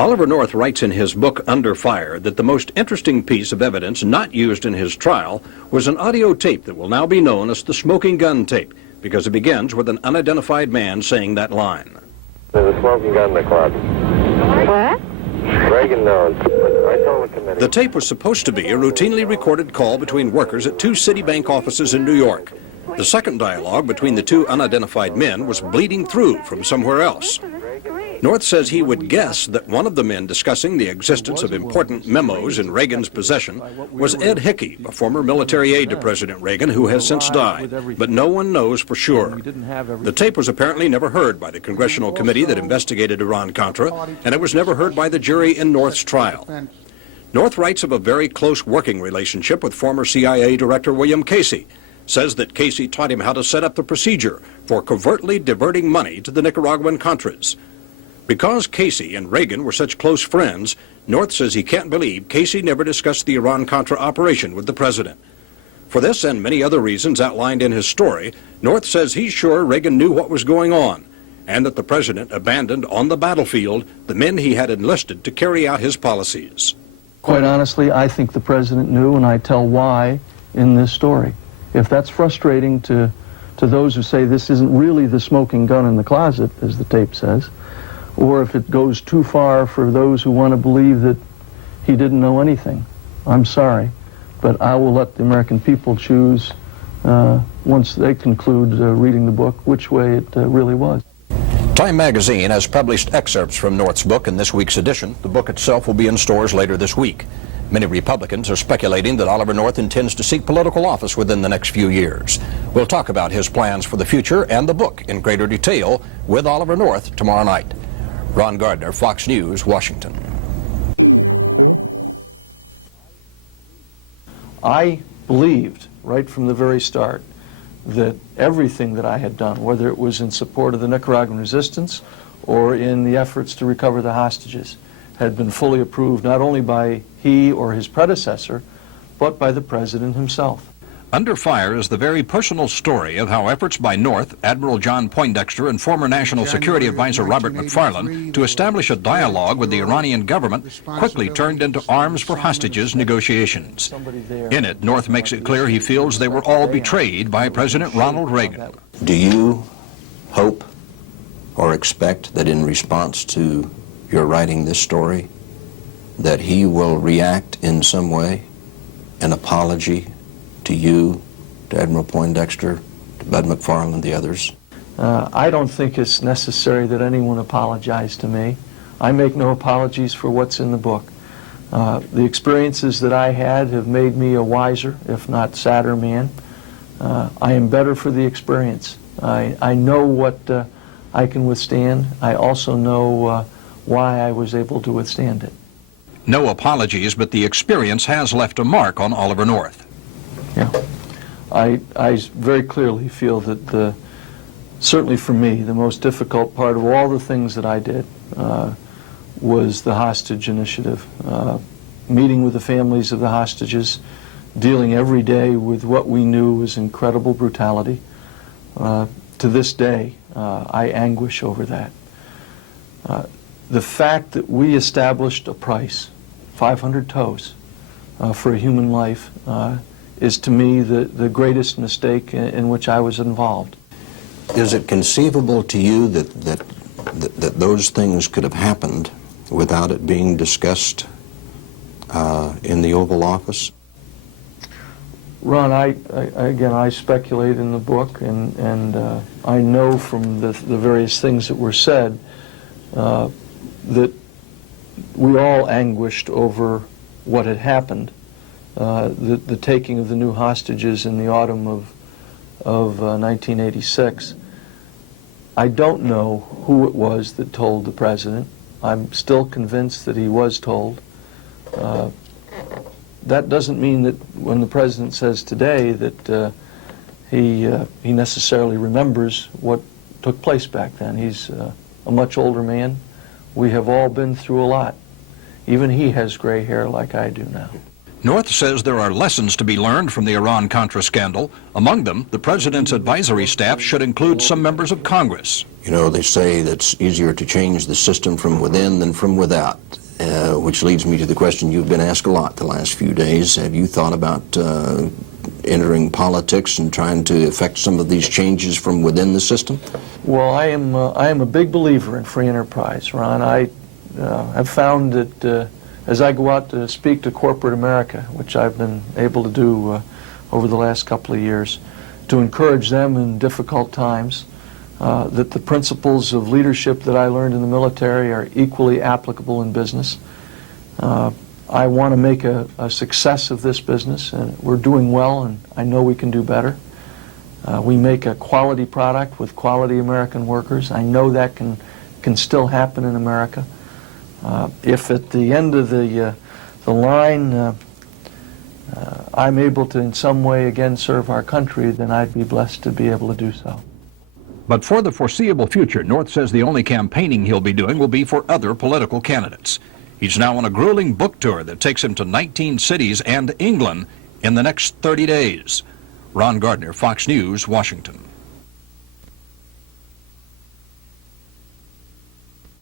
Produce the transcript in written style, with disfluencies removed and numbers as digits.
Oliver North writes in his book, Under Fire, that the most interesting piece of evidence not used in his trial was an audio tape that will now be known as the smoking gun tape, because it begins with an unidentified man saying that line. There's a smoking gun in the closet. What? Reagan knows. I told the committee. The tape was supposed to be a routinely recorded call between workers at two Citibank offices in New York. The second dialogue between the two unidentified men was bleeding through from somewhere else. North says he would guess that one of the men discussing the existence of important memos in Reagan's possession was Ed Hickey, a former military aide to President Reagan who has since died, but no one knows for sure. The tape was apparently never heard by the congressional committee that investigated Iran-Contra, and it was never heard by the jury in North's trial. North writes of a very close working relationship with former CIA Director William Casey, says that Casey taught him how to set up the procedure for covertly diverting money to the Nicaraguan Contras. Because Casey and Reagan were such close friends, North says he can't believe Casey never discussed the Iran-Contra operation with the president. For this and many other reasons outlined in his story, North says he's sure Reagan knew what was going on, and that the president abandoned on the battlefield the men he had enlisted to carry out his policies. Quite honestly, I think the president knew, and I tell why in this story. If that's frustrating to those who say this isn't really the smoking gun in the closet, as the tape says, or if it goes too far for those who want to believe that he didn't know anything, I'm sorry, but I will let the American people choose, once they conclude reading the book, which way it really was. Time magazine has published excerpts from North's book in this week's edition. The book itself will be in stores later this week. Many Republicans are speculating that Oliver North intends to seek political office within the next few years. We'll talk about his plans for the future and the book in greater detail with Oliver North tomorrow night. Ron Gardner, Fox News, Washington. I believed right from the very start that everything that I had done, whether it was in support of the Nicaraguan resistance or in the efforts to recover the hostages, had been fully approved not only by he or his predecessor, but by the president himself. Under Fire is the very personal story of how efforts by North, Admiral John Poindexter, and former National Security Advisor Robert McFarlane to establish a dialogue with the Iranian government quickly turned into arms for hostages negotiations. In it, North makes it clear he feels they were all betrayed by President Ronald Reagan. Do you hope or expect that in response to your writing this story, that he will react in some way, an apology to you, to Admiral Poindexter, to Bud McFarlane, the others? I don't think it's necessary that anyone apologize to me. I make no apologies for what's in the book. The experiences that I had have made me a wiser, if not sadder man. I am better for the experience. I know what I can withstand. I also know why I was able to withstand it. No apologies, but the experience has left a mark on Oliver North. Yeah, I very clearly feel that certainly for me, the most difficult part of all the things that I did was the hostage initiative. Meeting with the families of the hostages, dealing every day with what we knew was incredible brutality. To this day, I anguish over that. The fact that we established a price, 500 toes, for a human life, is to me the greatest mistake in which I was involved. Is it conceivable to you that those things could have happened without it being discussed in the Oval Office? Ron, again, I speculate in the book, and I know from the various things that were said that we all anguished over what had happened. The taking of the new hostages in the autumn of 1986. I don't know who it was that told the president. I'm still convinced that he was told. That doesn't mean that when the president says today that he necessarily remembers what took place back then. He's a much older man. We have all been through a lot. Even he has gray hair like I do now. North says there are lessons to be learned from the Iran-Contra scandal. Among them, the president's advisory staff should include some members of Congress. You know, they say that it's easier to change the system from within than from without, which leads me to the question you've been asked a lot the last few days. Have you thought about entering politics and trying to effect some of these changes from within the system? Well, I am a big believer in free enterprise, Ron. I have found that as I go out to speak to corporate America, which I've been able to do over the last couple of years, to encourage them in difficult times, that the principles of leadership that I learned in the military are equally applicable in business. I want to make a success of this business, and we're doing well, and I know we can do better. We make a quality product with quality American workers. I know that can still happen in America. If at the end of the line I'm able to in some way again serve our country, then I'd be blessed to be able to do so. But for the foreseeable future, North says the only campaigning he'll be doing will be for other political candidates. He's now on a grueling book tour that takes him to 19 cities and England in the next 30 days. Ron Gardner, Fox News, Washington.